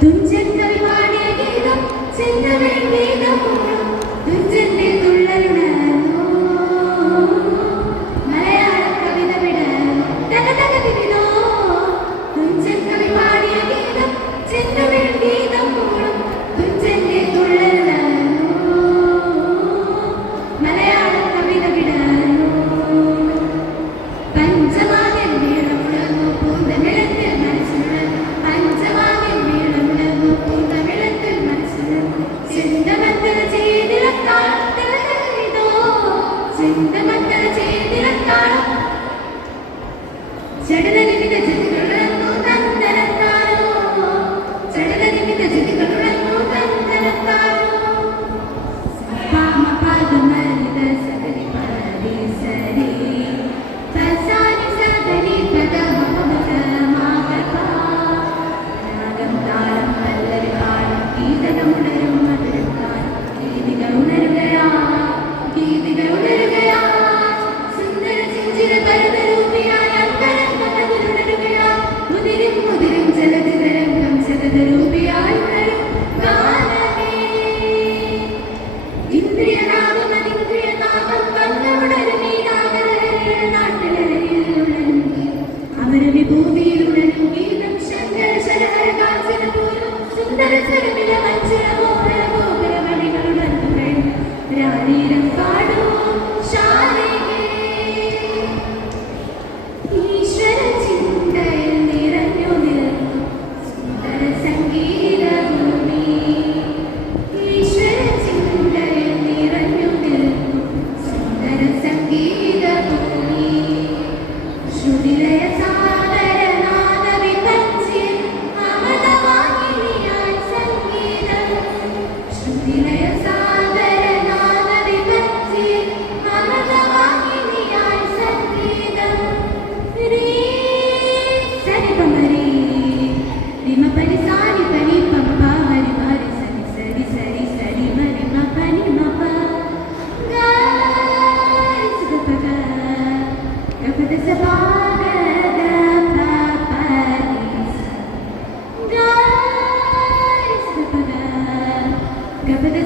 തുഞ്ചൻ കവി പാടിയ ഗീതം ചെന്തമിഴ് ഗീതം തുഞ്ചന്റെ തുള്ളലുണർന്നു മലയാള കവിത വിടർന്നു തകതകതിരിലോ തുഞ്ചൻ കവി പാടിയ ഗീതം ചെന്തമിഴ് ഗീതം തുഞ്ചന്റെ തുള്ളലുണർന്നു മലയാള കവിത വിടർന്നു പഞ്ചമാകൻ വീണുണർന്നു പൂന്തമിഴത്തിൽ മനസ്സിലുണർന്നു പഞ്ചമാകൻ വീണുണർന്നു പൂന്തമിഴത്തിൽ മനസ്സിലുണർന്നു ചിന്തമത്തല ചെയ്തിരക്കാണം തിളകലിതോ ചിന്തമത്തല ചെയ്തിരക്കാണം ചടലനിമിത ജതികളുണർന്നു തന്തരത്താരോ ചടലനിമിത ജതികളുണർന്നു തന്തരത്താരോ പാമ പാദമരിത സദരി പരദി സരി തസാനി സദരി പദമമത മാകപ രാഗം താളം പല്ലവി പാടും ഗീതകമുണരും മധുരത്താൽ ഗീതികൾ ഉണരുകയാ സുന്ദര ചിഞ്ചിര പരതരൂപിയായ അന്തരംഗമതിലുണരുകയാ മുതിരും മുതിരും ജലതിതരംഗം ജഗതരൂപിയായി ഉണരും ഗാനമേ ഇന്ദ്രിയനാമം അതിന്ദ്രിയനാമം വന്നമുണരും ഈ നാഗരഹരിയുടെ നാട്ടിലരയിലുണരും അമരവി ഭൂമിയിലുണരും ഗീതം ശങ്കര ശരഹര കാഞ്ചന പോലും സുന്ദര സ്വരമില മഞ്ചര മോഹന ഗോപുരമണികളുണർന്നുകൾ രാരീരം പാടൂ ശാരികേ ഈശ്വര ചിന്തയിൽ നിറഞ്ഞു നിൽക്കും സുന്ദര സംഗീതഭൂമി ഈശ്വര ചിന്തയിൽ നിറഞ്ഞു നിൽക്കും സുന്ദര സംഗീതഭൂമി ശ്രുതിലയ സാഗരനാദ വിഭജിൽ അമൃതവാഹിനിയായി സംഗീതം ശ്രുതിലയ സാഗരനാദ വിഭജിൽ അമൃതവാഹിനിയായി സംഗീതം രീ സരി പമരി റിമ പനി സാരി പനി പപ്പ ഹരി ഹരി സരി സരി സരി സരി മരി മ പനി മ പ ഗ സ പ ഗ ഗപദ സ പ ഗ ധ പ നി സ ഗ സ പ ഗ ഗപദ